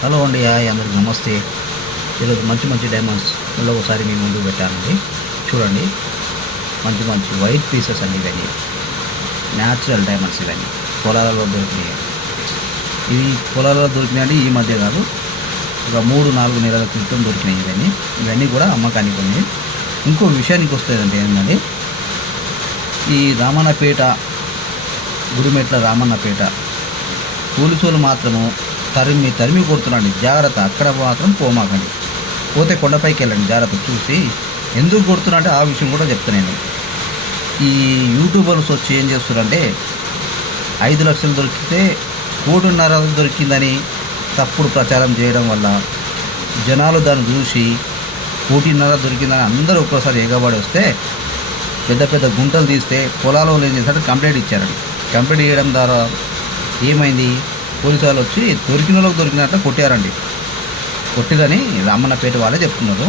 Hello అండి, hi అందరికి నమస్తే. ఈరోజు మంచి మంచి డైమండ్స్ మళ్ళీ ఒకసారి మీ ముందు పెట్టానండి. చూడండి, మంచి మంచి వైట్ పీసెస్ అండి. ఇవన్నీ న్యాచురల్ డైమండ్స్. ఇవన్నీ పొలాలలో దొరికినాయి. ఇవి పొలాలలో దొరికినాయండి, ఈ మధ్య కాదు, ఒక 3-4 నెలల క్రితం దొరికినాయి. ఇవన్నీ కూడా అమ్మకానికి ఉన్నాయి. ఇంకో విషయానికి వస్తుందంటే ఏంటంటే, ఈ రామన్నపేట, గుడిమెట్ల రామన్నపేట పోలీసులు మాత్రము తరిమి కొడుతున్నాండి. జాగ్రత్త, అక్కడ మాత్రం పోమాకండి. పోతే కొండపైకి వెళ్ళండి, జాగ్రత్త చూసి. ఎందుకు కొడుతున్నా ఆ విషయం కూడా చెప్తున్నాను. ఈ యూట్యూబర్స్ వచ్చి ఏం చేస్తున్నారంటే, 5 లక్షలు దొరికితే 1.5 దొరికిందని తప్పుడు ప్రచారం చేయడం వల్ల జనాలు దాన్ని చూసి 1.5 దొరికిందని అందరూ ఒక్కసారి ఎగబడి వస్తే, పెద్ద పెద్ద గుంటలు తీస్తే పొలాలలో ఏం చేశారు, కంప్లైంట్ ఇచ్చారండి. కంప్లైంట్ చేయడం ద్వారా ఏమైంది, పోలీసు వాళ్ళు వచ్చి దొరికిన వాళ్ళకి దొరికినట్టు కొట్టారండి. కొట్టిదని రామన్నపేట వాళ్ళే చెప్తున్నారు.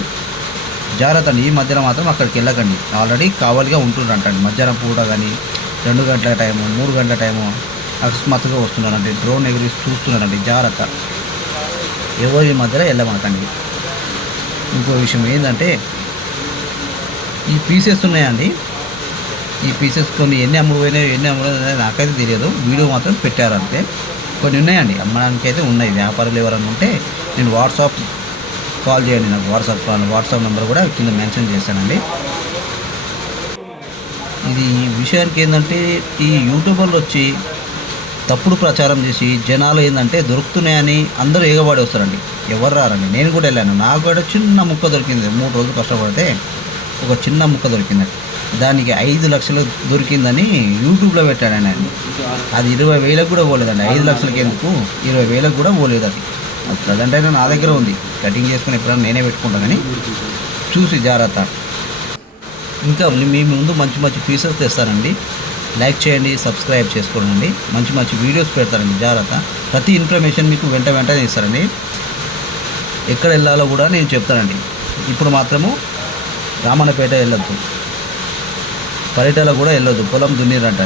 జాగ్రత్త అండి, ఈ మధ్యలో మాత్రం అక్కడికి వెళ్ళకండి. ఆల్రెడీ కావాలిగా ఉంటుండంటండి. మధ్యాహ్నం పూట కానీ 2 గంటల టైము, 3 గంటల టైము అకస్మాత్తుగా వస్తున్నారండి. డ్రోన్ ఎగిరి చూస్తున్నారండి. జాగ్రత్త, ఎవరి మధ్యలో వెళ్ళమాకండి. ఇంకో విషయం ఏంటంటే, ఈ పీసెస్ ఉన్నాయండి. ఈ పీసెస్ కొన్ని ఎన్ని అమ్ముడు నాకైతే తెలియదు. వీడియో మాత్రం పెట్టారంటే కొన్ని ఉన్నాయండి, అమ్మడానికి అయితే ఉన్నాయి. వ్యాపారులు ఎవరైనా ఉంటే నేను కాల్ చేయండి. నాకు వాట్సాప్ నెంబర్ కూడా కింద మెన్షన్ చేశానండి. ఇది విషయానికి ఏంటంటే, ఈ యూట్యూబర్లు వచ్చి తప్పుడు ప్రచారం చేసి జనాలు ఏంటంటే దొరుకుతున్నాయని అందరూ ఎగబడి వస్తారండి. ఎవరు రారండి. నేను కూడా వెళ్ళాను, నాకు కూడా చిన్న ముక్క దొరికింది. 3 రోజులు కష్టపడితే ఒక చిన్న ముక్క దొరికింది. దానికి 5 లక్షలు దొరికిందని యూట్యూబ్లో పెట్టాడు ఆయన. అది 20,000 కూడా పోలేదండి. 5 లక్షలకి ఎందుకు, 20,000 కూడా పోలేదు. అది ప్రజెంట్ అయినా నా దగ్గర ఉంది. కటింగ్ చేసుకుని ఎప్పుడైనా నేనే పెట్టుకుంటాను. కానీ చూసి జాగ్రత్త. ఇంకా మీ ముందు మంచి మంచి పీసెస్ తెస్తానండి. లైక్ చేయండి, సబ్స్క్రైబ్ చేసుకోండి. మంచి మంచి వీడియోస్ పెడతారండి. జాగ్రత్త, ప్రతి ఇన్ఫర్మేషన్ మీకు వెంటనే ఇస్తారండి. ఎక్కడ వెళ్ళాలో కూడా నేను చెప్తానండి. ఇప్పుడు మాత్రము రామన్నపేట వెళ్ళొద్దు, పరిటాల కూడా వెళ్ళొద్దు. పొలం దున్నారంట.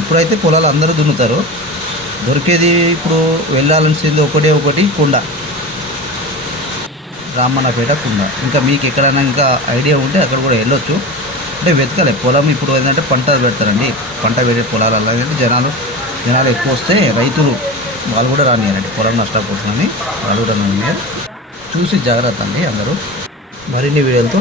ఇప్పుడైతే పొలాలు అందరూ దున్నుతారు. దొరికేది ఇప్పుడు వెళ్ళాల్సింది ఒకటి కొండ, రామన్నపేట కొండ. ఇంకా మీకు ఎక్కడైనా ఇంకా ఐడియా ఉంటే అక్కడ కూడా వెళ్ళొచ్చు. అంటే వెతకాలి. పొలం ఇప్పుడు ఏంటంటే పంట పెడతారండి. పంట పెట్టే పొలాలలో జనాలు ఎక్కువ వస్తే రైతులు వాళ్ళు కూడా రానియారండి. పొలం నష్టపోతుందని వాళ్ళు కూడా రానియారు. చూసి జాగ్రత్త అండి అందరూ. మరిన్ని వీడియోలతో